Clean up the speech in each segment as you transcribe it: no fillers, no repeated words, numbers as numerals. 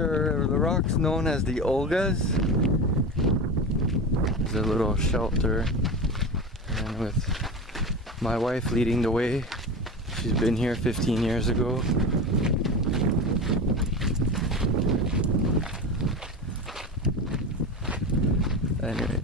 are the rocks known as the Olgas. There's a little shelter, and with my wife leading the way. She's been here 15 years ago. Anyway.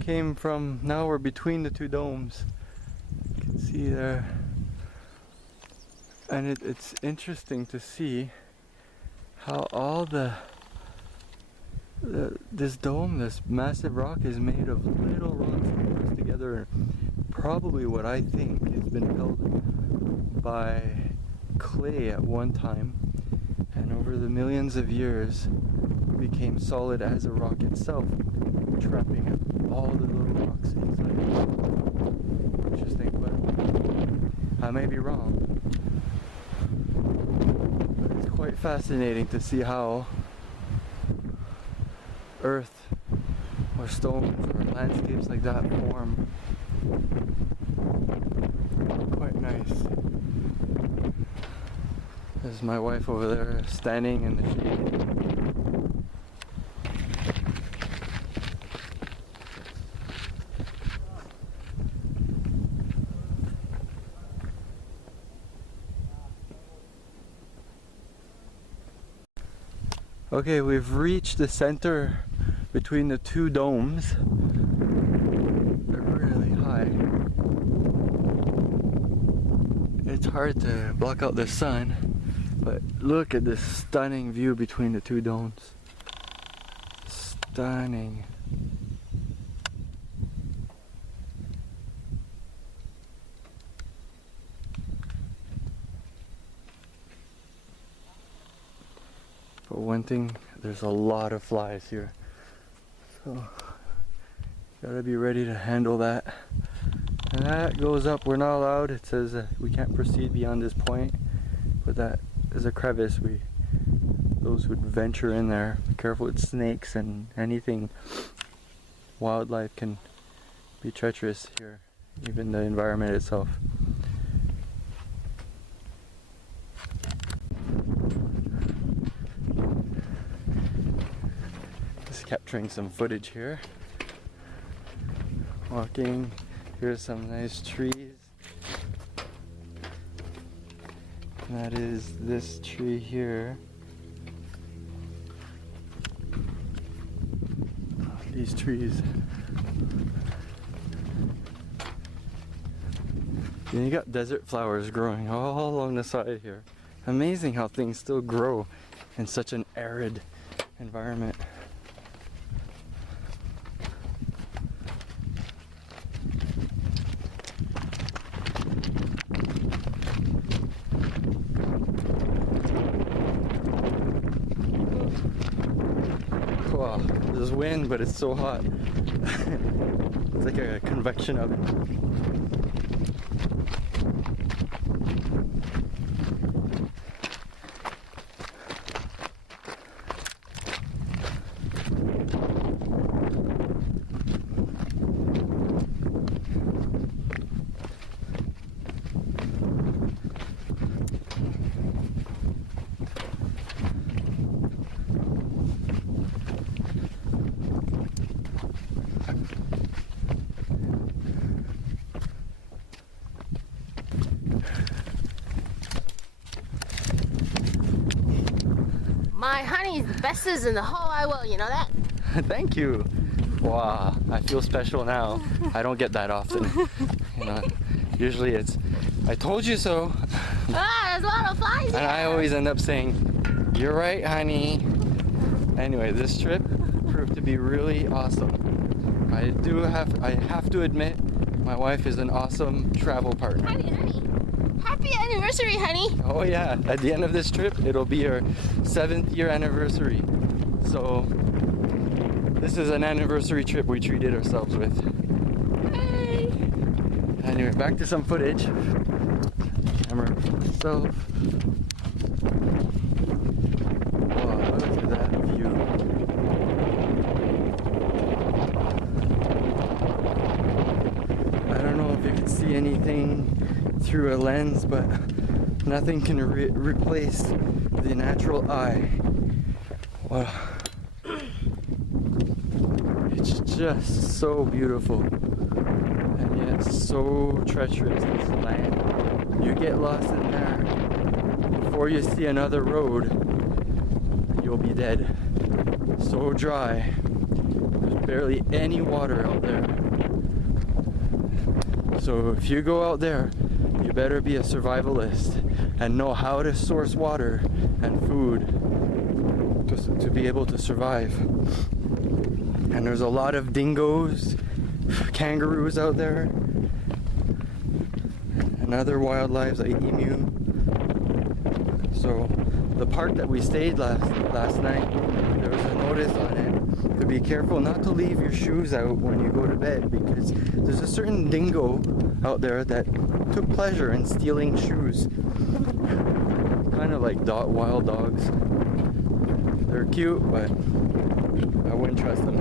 Came from, now we're between the two domes. You can see there. And it's interesting to see how all this dome, this massive rock, is made of little rocks pressed together. Probably what I think has been held by clay at one time, and over the millions of years became solid as a rock itself, trapping all the little rocks inside. Interesting, but I may be wrong. But it's quite fascinating to see how earth or stones or landscapes like that form. Quite nice. There's my wife over there standing in the shade. Okay, we've reached the center between the two domes. They're really high. It's hard to block out the sun, but look at this stunning view between the two domes. Stunning. But one thing, there's a lot of flies here, so gotta be ready to handle that. And that goes up, we're not allowed, it says we can't proceed beyond this point, but that is a crevice. Those who would venture in there, be careful with snakes and anything. Wildlife can be treacherous here, even the environment itself. Capturing some footage here. Walking, here's some nice trees. And that is this tree here. These trees. And you got desert flowers growing all along the side here. Amazing how things still grow in such an arid environment. Wow, there's wind, but it's so hot. It's like a convection oven. My honey's the bestest in the whole wide world, you know that? Thank you. Wow, I feel special now. I don't get that often. You know, usually it's, I told you so. Ah, there's a lot of flies here. And I always end up saying, you're right, honey. Anyway, this trip proved to be really awesome. I have to admit, my wife is an awesome travel partner. Honey. Happy anniversary, honey. Oh yeah, at the end of this trip, it'll be our 7th year anniversary. So this is an anniversary trip we treated ourselves with. Hey. Anyway, back to some footage. Camera for myself. Wow, through a lens, but nothing can replace the natural eye. Wow. It's just so beautiful, and yet so treacherous, this land. You get lost in there, before you see another road, you'll be dead. So dry, there's barely any water out there. So if you go out there, you better be a survivalist and know how to source water and food to be able to survive. And there's a lot of dingoes, kangaroos out there, and other wildlife like emu. So the park that we stayed last night, there was a notice on it to be careful not to leave your shoes out when you go to bed, because there's a certain dingo out there that took pleasure in stealing shoes. Kind of like wild dogs. They're cute, but I wouldn't trust them.